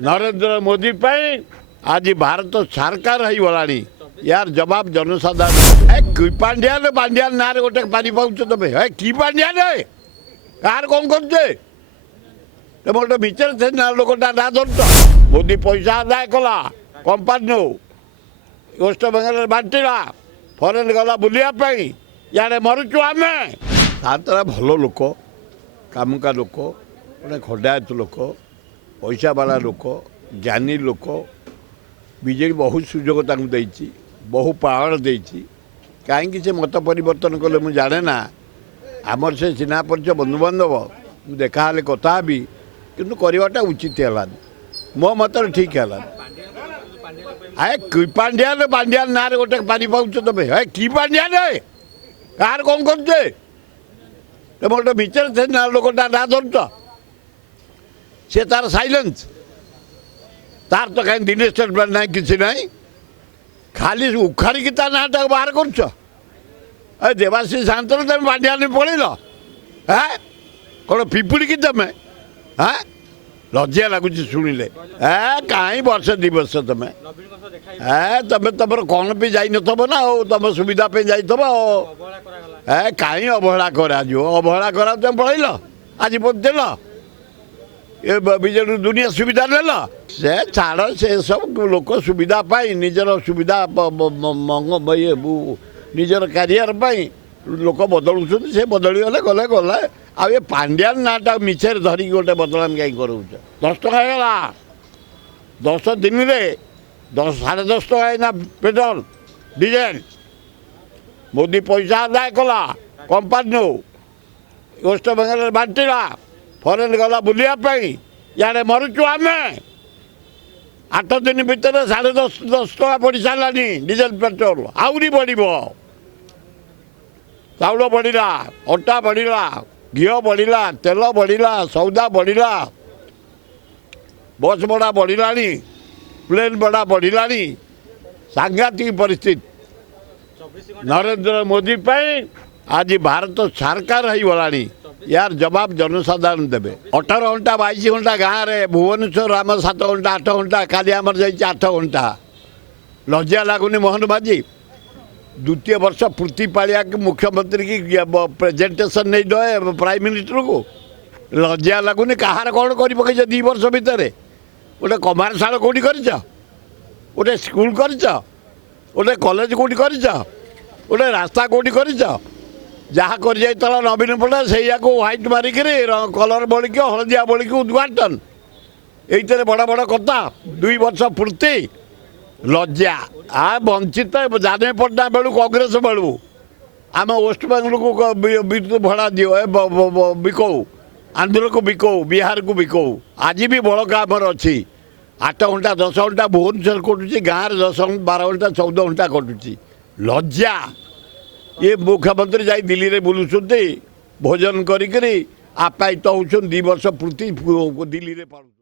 नरेंद्र मोदी आज भारत सरकार हो गलानी यार जवाब जनसाधारण पांड्या पांड्या ना गोटे पानी पाच तुम है कि पांड्या कार कौन करते तुम गोटे विचार थे ना लोकटा ना धरत मोदी पैसा आदाय कला कंपानी वेस्ट बेंगल बांटला फरेन गला बुलायापी यार मरुचु आम तारा भल लोक कामका लोक गोटे खंडायत लोक पैसा वाला लोक ज्ञानी लोक बीजेपी बहुत सुजोग देती बहु पावर देती कहीं से मत परिवर्तन कले मुझे जाने ना आमर से चिन्ह परिचय बंधुबांधव देखा कथा भी किंतु करवाटा उचित है मो मत ठीक है आए कि पांड्या पांड्या ना गोटे पानी पाच तुम है कि पांड्या कार कौन करते तुम गोटे विचार थे ना लोकटा ना धरत से तार साइलेंस तार तो कहीं दिन स्टेटमेंट ना कि ना खाली उखाड़ी ता नाटा बाहर कर देवाशीष शांतर तुम पांड्या पड़ेल है कौन पिपुड़ी कि तुम हाँ लज्जा लगुच शुणिले कहीं वर्ष दि वर्ष तुम तुम तुम कौन भी जाई न ना तुम सुविधा पे जाइब कहीं अवहेला करा अवहेला करा तुम पड़ेल आज बोल ये विजेडु दुनिया सुविधा नेल से छाड़ से सब लोक सुविधा पाई निजर सुविधा ये निजर क्यारियर लोक बदलुं से बदली गले गले गला आ ये पांड्या नाटा मिछे धरिक गोटे बदलाम कहीं कर 10 टका है 10 दिन में 10 टका है पेट्रोल डीजेल मोदी पैसा आदाय कला कंपानी वेस्ट बेंगल बांटला फरेन गला बुलायापी यार मरुचु आम 8 दिन भितर 10.5 टका पड़ सारा डीजेल पेट्रोल आहरी बढ़ चाउल बढ़ला अटा बढ़ला घी बढ़ला तेल बढ़ला सौदा बढ़ला बस भड़ा बढ़ला प्लेन भड़ा बढ़ला सांघातिक परिस्थिति नरेंद्र मोदी आज भारत सरकार हो गलानी यार जवाब जनसाधारण देवे 18 घंटा 22 घंटा गाँव में भुवनेश्वर आम 7 घंटा 8 घंटा काली आमर जा 8 घंटा लज्जा लगुनि मोहन माझी द्वितीय वर्ष पूर्ति पालिया कि मुख्यमंत्री की प्रेजेंटेशन नहीं दे प्राइम मिनिस्टर को लज्जा लगुनि कहार कौन कर 2 वर्ष भितर गोटे कमर्साल कौटी कर गोटे स्कूल कर गोटे कॉलेज कौटी कर गोटे रास्ता कौटी कर जहाँ कर जाइला नवीन पट्टनायक से व्हाइट मारिक कलर बोल के हलदिया बोल के उद्घाटन ये बड़ बड़ कथा 2 वर्ष पूर्ति लज्जा आ वंचित जाने पट्टनायक बेलू कांग्रेस बेलू आम वेस्ट बेंगल को विद्युत भड़ा दियो बिको आंध्र को बिको बिहार को बिको आज भी बड़का आमर अच्छी 8 घंटा 10 घंटा भुवनेश्वर कटुची गाँव 10 12 घंटा 14 घंटा कटुची लज्जा ये मुख्यमंत्री जाई दिल्ली रे बुलुछंती भोजन करी आप्यायित होउछन 2 वर्ष पूर्ति दिल्ली रे पालु।